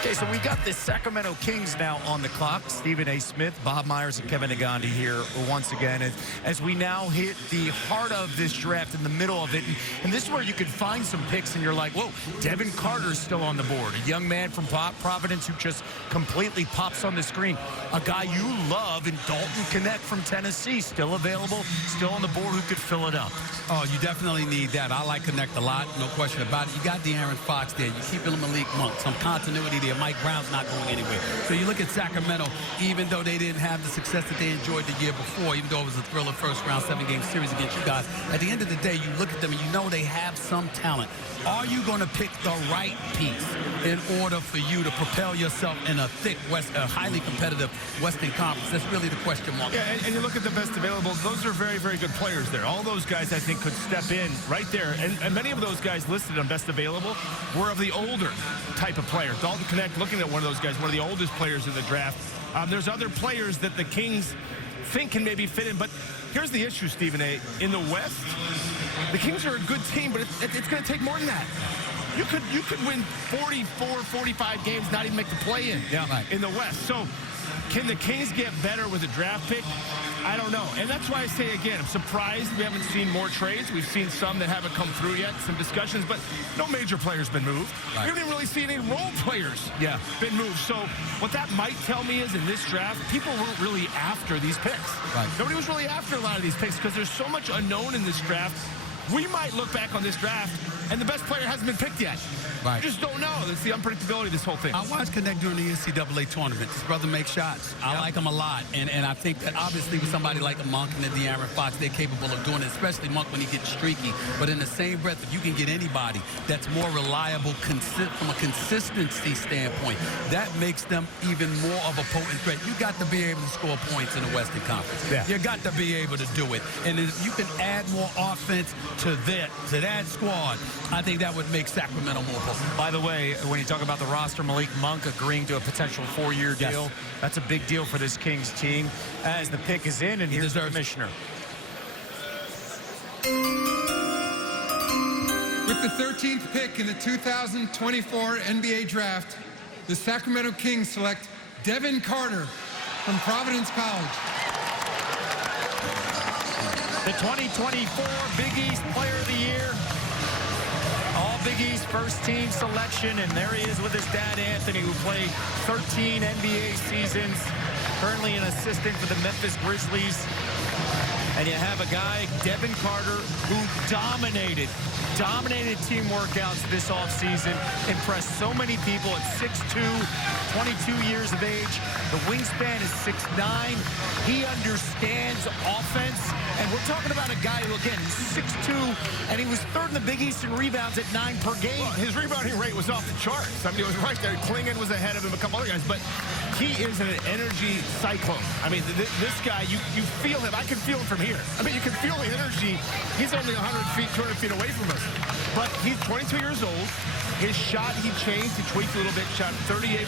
Okay, so we got the Sacramento Kings now on the clock. Stephen A. Smith, Bob Myers, and Kevin Nagandi here once again as we now hit the heart of this draft, in the middle of it. And this is where you can find some picks and you're like, whoa, Devin Carter's still on the board. A young man from Providence who just completely pops on the screen. A guy you love in Dalton Connect from Tennessee, still available, still on the board, who could fill it up. Oh, you definitely need that. I like Connect a lot, no question about it. You got De'Aaron Fox there. You keep Malik Monk. Some continuity there. Mike Brown's not going anywhere. So you look at Sacramento, even though they didn't have the success that they enjoyed the year before, even though it was a thriller first-round 7-game series against you guys, at the end of the day, you look at them and you know they have some talent. Are you going to pick the right piece in order for you to propel yourself in a thick a highly competitive Western Conference? That's really the question mark. Yeah, and you look at the best available. Those are very, very good players there. All those guys, I think, could step in right there. And many of those guys listed on best available were of the older type of player. Dalton Connect, looking at one of those guys, one of the oldest players in the draft. There's other players that the Kings think can maybe fit in. But here's the issue, Stephen A. In the West, the Kings are a good team, but it's going to take more than that. You could win 44, 45 games, not even make the play-in in the West. So can the Kings get better with a draft pick? I don't know. And that's why I say, again, I'm surprised we haven't seen more trades. We've seen some that haven't come through yet, some discussions, but no major players been moved. We haven't even really seen any role players been moved. So what that might tell me is in this draft, people weren't really after these picks. Nobody was really after a lot of these picks because there's so much unknown in this draft. We might look back on this draft, and the best player hasn't been picked yet. You just don't know. That's the unpredictability of this whole thing. I watched Connect during the NCAA tournament. His brother makes shots. I like him a lot. And I think that obviously with somebody like a Monk and a De'Aaron Fox, they're capable of doing it, especially Monk when he gets streaky. But in the same breath, if you can get anybody that's more reliable from a consistency standpoint, that makes them even more of a potent threat. You got to be able to score points in the Western Conference. You got to be able to do it. And if you can add more offense to that squad, I think that would make Sacramento more potent. By the way, when you talk about the roster, Malik Monk agreeing to a potential 4-year deal, that's a big deal for this Kings team as the pick is in, and here's the commissioner. With the 13th pick in the 2024 NBA Draft, the Sacramento Kings select Devin Carter from Providence College. The 2024 Big East Player of the Year. All Big East first-team selection, and there he is with his dad, Anthony, who played 13 NBA seasons, currently an assistant for the Memphis Grizzlies. And you have a guy, Devin Carter, who dominated team workouts this offseason, impressed so many people at 6'2", 22 years of age. The wingspan is 6'9". He understands offense. And we're talking about a guy who, again, he's 6'2", and he was third in the Big East in rebounds at 9 per game. Well, his rebounding rate was off the charts. I mean, it was right there. Klingon was ahead of him, a couple other guys. But he is an energy cyclone. I mean, this guy, you feel him. I can feel him from here. I mean, you can feel the energy. He's only 100 feet, 200 feet away from us. But he's 22 years old. His shot, he changed. He tweaked a little bit. Shot 38%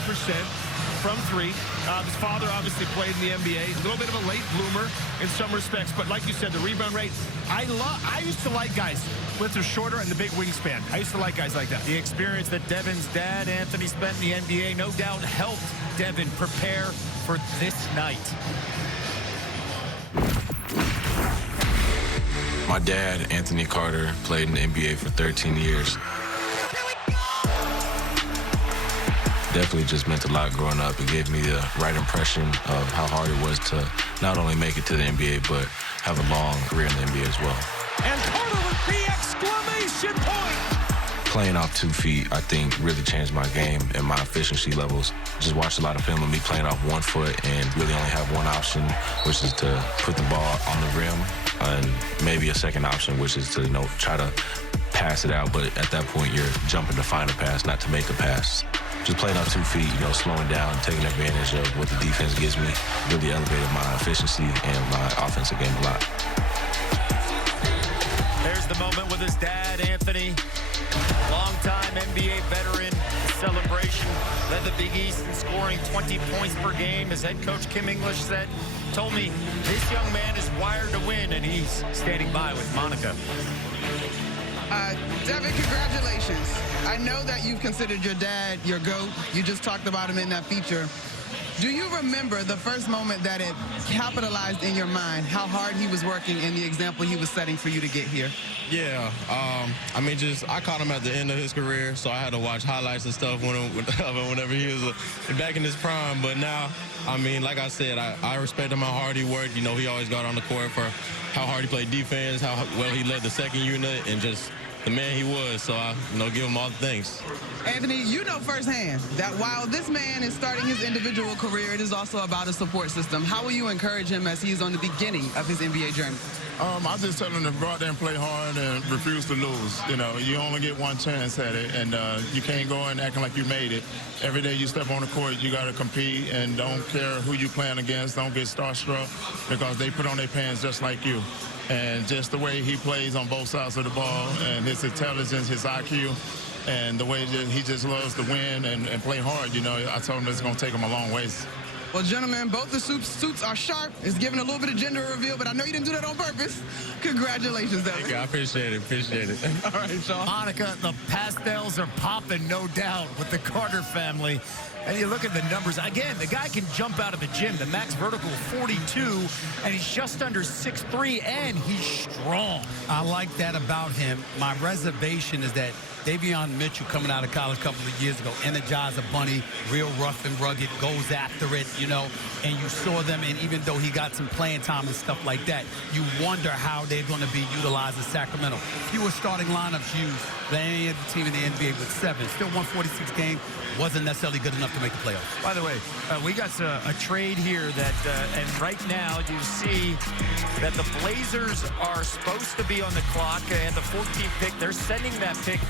from 3. His father obviously played in the NBA. A little bit of a late bloomer in some respects. But like you said, the rebound rate, I used to like guys with the shorter and the big wingspan. I used to like guys like that. The experience that Devin's dad, Anthony, spent in the NBA no doubt helped Devin prepare for this night. My dad, Anthony Carter, played in the NBA for 13 years. Definitely just meant a lot growing up. It gave me the right impression of how hard it was to not only make it to the NBA, but have a long career in the NBA as well. And Carter with the exclamation point! Playing off 2 feet, I think, really changed my game and my efficiency levels. Just watched a lot of film of me playing off 1 foot and really only have one option, which is to put the ball on the rim, and maybe a second option, which is to, try to pass it out. But at that point, you're jumping to find a pass, not to make a pass. Just playing off 2 feet, slowing down, taking advantage of what the defense gives me, really elevated my efficiency and my offensive game a lot. There's the moment with his dad, Anthony. Longtime NBA veteran. Celebration. Led the Big East in scoring 20 points per game. As head coach Kim English said, told me this young man is wired to win, and he's standing by with Monica. Devin, congratulations. I know that you've considered your dad your GOAT. You just talked about him in that feature. Do you remember the first moment that it capitalized in your mind how hard he was working and the example he was setting for you to get here? Yeah, I mean, I caught him at the end of his career, so I had to watch highlights and stuff whenever he was back in his prime. But now, I mean, like I said, I respect him how hard he worked. You know, he always got on the court for how hard he played defense, how well he led the second unit, and just the man he was. So I, give him all the thanks. Anthony, you know firsthand that while this man is starting his individual career, it is also about a support system. How will you encourage him as he's on the beginning of his NBA journey? I just tell him to go out there and play hard and refuse to lose. You know, you only get one chance at it, and you can't go in acting like you made it. Every day you step on the court, you got to compete, and don't care who you playing against. Don't get starstruck because they put on their pants just like you. And just the way he plays on both sides of the ball and his intelligence, his IQ, and the way that he just loves to win and play hard, I told him it's going to take him a long ways. Well, gentlemen, both the suits are sharp. It's giving a little bit of gender reveal, but I know you didn't do that on purpose. Congratulations, Devin. Thank you. I appreciate it. All right, Sean. Monica, the pastels are popping, no doubt, with the Carter family. And you look at the numbers. Again, the guy can jump out of the gym. The max vertical 42, and he's just under 6'3", and he's strong. I like that about him. My reservation is that Davion Mitchell, coming out of college a couple of years ago, energized a bunny, real rough and rugged, goes after it, and you saw them, and even though he got some playing time and stuff like that, you wonder how they're going to be utilized in Sacramento. Fewer starting lineups used than any other team in the NBA with 7. Still 146 game. Wasn't necessarily good enough to make the playoffs. By the way, we got a trade here that, and right now you see that the Blazers are supposed to be on the clock and the 14th pick. They're sending that pick